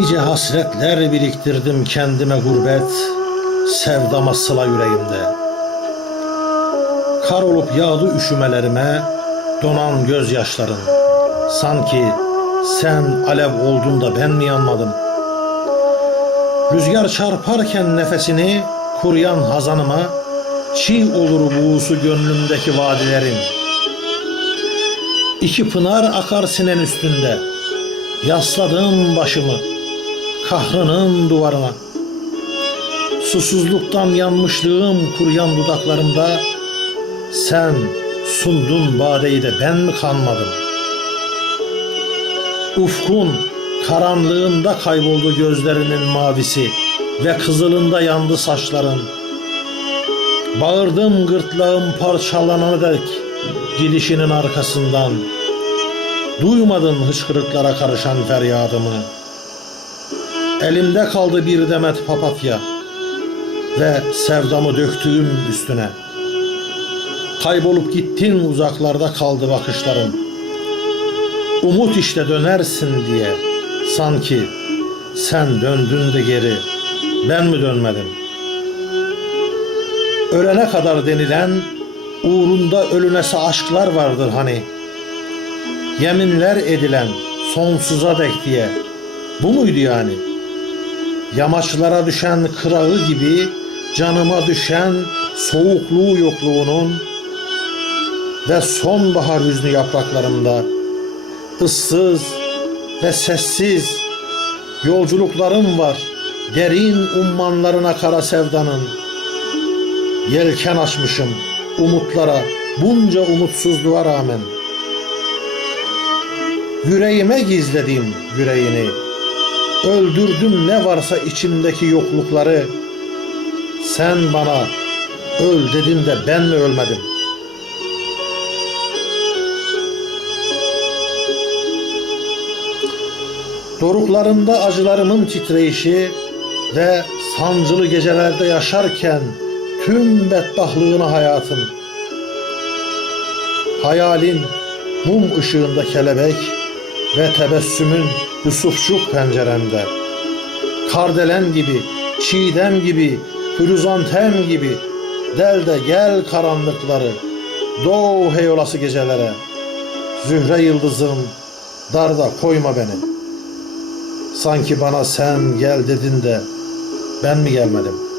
Nice hasretler biriktirdim kendime gurbet, sevdama sıla yüreğimde. Kar olup yağdı üşümelerime, donan gözyaşların. Sanki sen alev oldun da ben mi yanmadım? Rüzgar çarparken nefesini kuruyan hazanıma, çiğ olur buğusu gönlümdeki vadilerin. İki pınar akar sinen üstünde, yasladım başımı kahrının duvarına. Susuzluktan yanmışlığım kuruyan dudaklarımda sen sundun badeyi de ben mi kanmadım? Ufkun karanlığında kayboldu gözlerinin mavisi ve kızılında yandı saçların. Bağırdım gırtlağım parçalanana dek gidişinin arkasından. Duymadın hıçkırıklara karışan feryadımı. Elimde kaldı bir demet papatya ve sevdamı döktüğüm üstüne. Kaybolup gittin uzaklarda kaldı bakışlarım. Umut işte dönersin diye sanki sen döndün de geri ben mi dönmedim? Ölene kadar denilen uğrunda ölünese aşklar vardır hani. Yeminler edilen sonsuza dek diye. Bu muydu yani? Yamaçlara düşen kırağı gibi canıma düşen soğukluğu yokluğunun ve sonbahar hüznü yapraklarımda ıssız ve sessiz yolculuklarım var derin ummanlarına kara sevdanın. Yelken açmışım umutlara bunca umutsuzluğa rağmen. Yüreğime gizledim yüreğini öldürdüm ne varsa içimdeki yoklukları sen bana öl dedin de ben mi ölmedim Doruklarımda acılarımın titreyişi ve sancılı gecelerde yaşarken tüm bedbahlığına hayatın. Hayalin mum ışığında kelebek ve tebessümün Yusufçuk penceremde. Kardelen gibi, çiğdem gibi, hürüzantem gibi del de gel karanlıkları, doğu heyolası gecelere. Zühre yıldızım, darda koyma beni. Sanki bana sen gel dedin de ben mi gelmedim?''